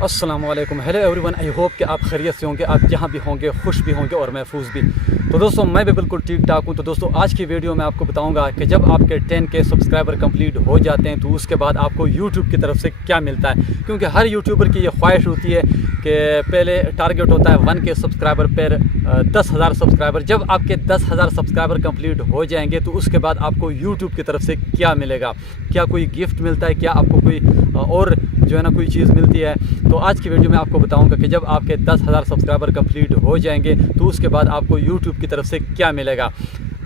अस्सलाम वालेकुम, hello everyone. I hope कि आप खैरियत से होंगे, आप जहाँ भी होंगे खुश भी होंगे और महफूज भी। तो दोस्तों मैं भी बिल्कुल ठीक ठाक हूँ। तो दोस्तों आज की वीडियो में आपको बताऊंगा कि जब आपके 10K सब्सक्राइबर कंप्लीट हो जाते हैं तो उसके बाद आपको यूट्यूब की तरफ से क्या मिलता है। क्योंकि हर यूट्यूबर की ये ख्वाहिश होती है कि पहले टारगेट होता है 1K सब्सक्राइबर, फिर 10,000 सब्सक्राइबर। जब आपके 10,000 सब्सक्राइबर कंप्लीट हो जाएंगे तो उसके बाद आपको यूट्यूब की तरफ से क्या मिलेगा, क्या कोई गिफ्ट मिलता है, क्या आपको कोई और जो है ना कोई चीज़ मिलती है। तो आज की वीडियो में आपको बताऊंगा कि जब आपके 10,000 सब्सक्राइबर कंप्लीट हो जाएंगे तो उसके बाद आपको यूट्यूब की तरफ से क्या मिलेगा।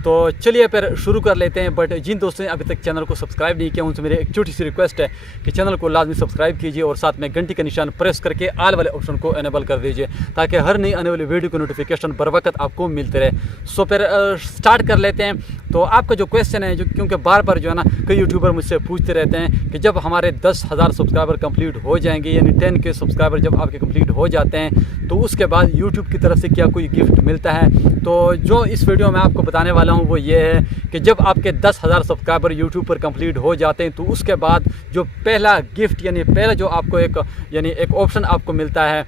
तो चलिए फिर शुरू कर लेते हैं। बट जिन दोस्तों ने अभी तक चैनल को सब्सक्राइब नहीं किया उनसे मेरी एक छोटी सी रिक्वेस्ट है कि चैनल को लाजमी सब्सक्राइब कीजिए और साथ में घंटी का निशान प्रेस करके आल वाले ऑप्शन को इनेबल कर दीजिए ताकि हर नई आने वाली वीडियो की नोटिफिकेशन बर वक्त आपको मिलते रहे। सो फिर स्टार्ट कर लेते हैं। तो आपका जो क्वेश्चन है, जो क्योंकि बार बार जो है ना कई यूट्यूबर मुझसे पूछते रहते हैं कि जब हमारे 10,000 सब्सक्राइबर कंप्लीट हो जाएंगे, यानी 10K सब्सक्राइबर जब आपके कंप्लीट हो जाते हैं तो उसके बाद यूट्यूब की तरफ से क्या कोई गिफ्ट मिलता है। तो जो इस वीडियो में आपको बताने वाला हूँ वो ये है कि जब आपके 10,000 सब्सक्राइबर यूट्यूब पर कंप्लीट हो जाते हैं तो उसके बाद जो पहला गिफ्ट यानी पहला जो आपको एक ऑप्शन आपको मिलता है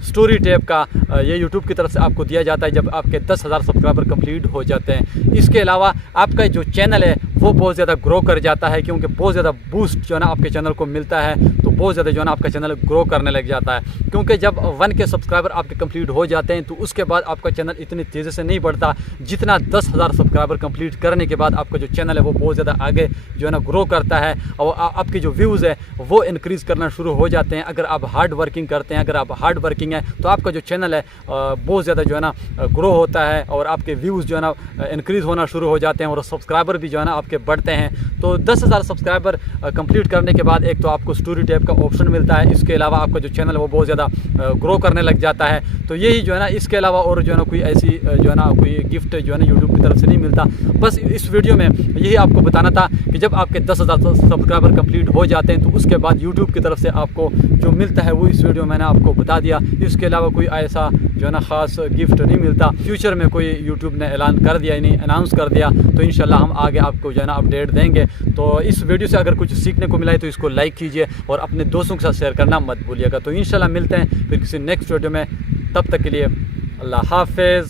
स्टोरी टैब का, ये यूट्यूब की तरफ से आपको दिया जाता है जब आपके 10,000 सब्सक्राइबर कंप्लीट हो जाते हैं। इसके अलावा आपका जो चैनल है वो बहुत ज़्यादा ग्रो कर जाता है, क्योंकि बहुत ज़्यादा बूस्ट जो है ना आपके चैनल को मिलता है। तो बहुत ज़्यादा जो है ना आपका चैनल ग्रो करने लग जाता है, क्योंकि जब 1K सब्सक्राइबर आपके कंप्लीट हो जाते हैं तो उसके बाद आपका चैनल इतनी तेज़ी से नहीं बढ़ता जितना 10,000 सब्सक्राइबर कंप्लीट करने के बाद आपका जो चैनल है वो बहुत ज़्यादा आगे जो है ना ग्रो करता है और आपकी जो व्यूज़ है वो इंक्रीज़ करना शुरू हो जाते हैं। अगर आप हार्ड वर्किंग करते हैं, अगर आप हार्ड वर्किंग है तो आपका जो चैनल है बहुत ज़्यादा जो है ना ग्रो होता है और आपके व्यूज़ जो है ना इंक्रीज़ होना शुरू हो जाते हैं और सब्सक्राइबर भी जो है ना आपके बढ़ते हैं। तो 10,000 सब्सक्राइबर कंप्लीट करने के बाद एक तो आपको स्टोरी टैब का ऑप्शन मिलता है, इसके अलावा आपका जो चैनल है वो बहुत ज़्यादा ग्रो करने लग जाता है। तो यही जो है ना, इसके अलावा और जो है ना कोई ऐसी जो है ना कोई गिफ्ट जो है ना यूट्यूब की तरफ से नहीं मिलता। बस इस वीडियो में यही आपको बताना था कि जब आपके 10,000 सब्सक्राइबर कंप्लीट हो जाते हैं तो उसके बाद यूट्यूब की तरफ से आपको जो मिलता है वो इस वीडियो में मैंने आपको बता दिया। इसके अलावा कोई ऐसा जो है ना ख़ास गिफ्ट नहीं मिलता। फ्यूचर में कोई यूट्यूब ने ऐलान कर दिया, यानी अनाउंस कर दिया तो इंशाल्लाह हम आगे आपको जो है ना अपडेट देंगे। तो इस वीडियो से अगर कुछ सीखने को मिला है तो इसको लाइक कीजिए और अपने दोस्तों के साथ शेयर करना मत भूलिएगा। तो इंशाल्लाह मिलते हैं फिर किसी नेक्स्ट वीडियो में, तब तक के लिए अल्लाह हाफिज़।